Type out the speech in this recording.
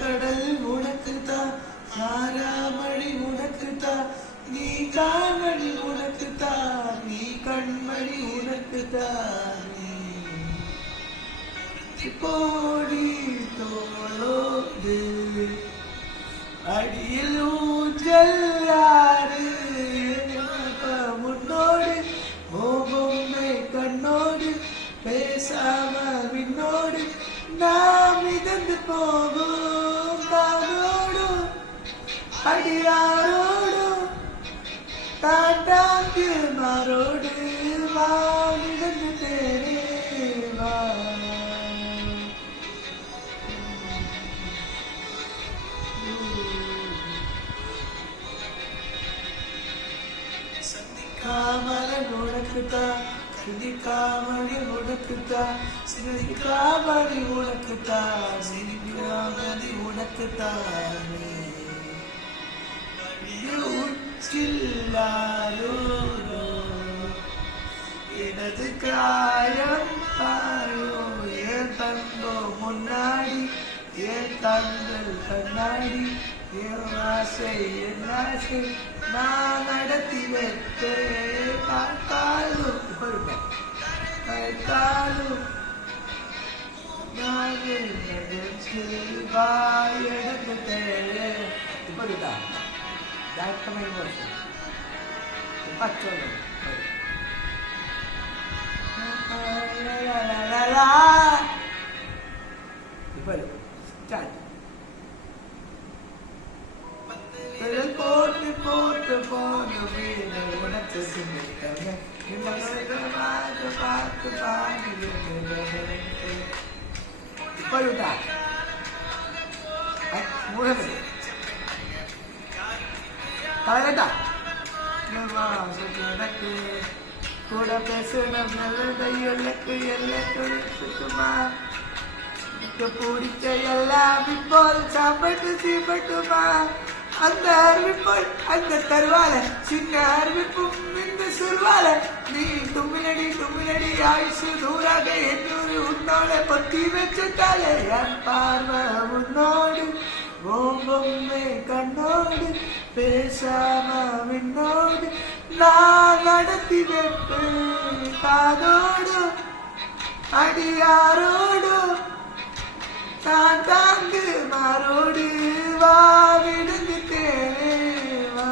கடல் உனக்குத்தான், மாறாமணி உனக்குத்தான், நீ காமணி உனக்குத்தான், நீ கண்மணி உனக்குத்தான். போடி தோளோடு அடியில் ஊஞ்சல்லாறு முன்னோடு ஓபொம்மை கண்ணோடு பேசாம விண்ணோடு நாம் மிதந்து போகும் தானோடு அடியாரோடு தாண்டாங்கு மாரோடு வா மிதந்து தேரே வா. காமரன் உனக்குத்தான், சிந்திக்காமணி உனக்குத்தான், சிந்திக்காமணி உனக்குத்தான், சிந்திக்காமணி உனக்குத்தான். எனது காயம் பாயோ என் தங்கோ முன்னாடி, என் கண்கள் கண்ணாடி, என் ஆசை என் ஆசை நான் நடத்தி வைத்தேன். காத்தாலும் கைத்தாலும் நான் எடுத்துட்டேன். இப்படிதான் டாக்டர் பச்சோம் இப்படி ஸ்டார்ட். போட்டு போட்டு போன வீடு உனக்கு பார்த்து பார்த்து பாடு இப்படிட்டா கலகட்டா எனக்கு கூட பேசணும் எல்லைக்கு எல்லைக்குமா பிடிச்ச எல்லாம் இப்போது சாப்பிட்டு சீப்பட்டுமா. அந்த அறிவிப்போல் அந்த தருவால சின்ன அறிவிப்பும் இந்த சுருவால நீ தும்மிலடி தும்மிலடி ஆயுசு தூராக என்னூறு உன்னோட பொத்தி வச்சுட்டாலே என் பார்வை உன்னோடு ஓம்பொம்மை கண்ணோடு பேசாம விண்ணோடு நான் நடத்தி வைப்பேன் காதோடு அடியாரோடு நான் தாங்கு மாரோடு வா விடுந்து தேவா.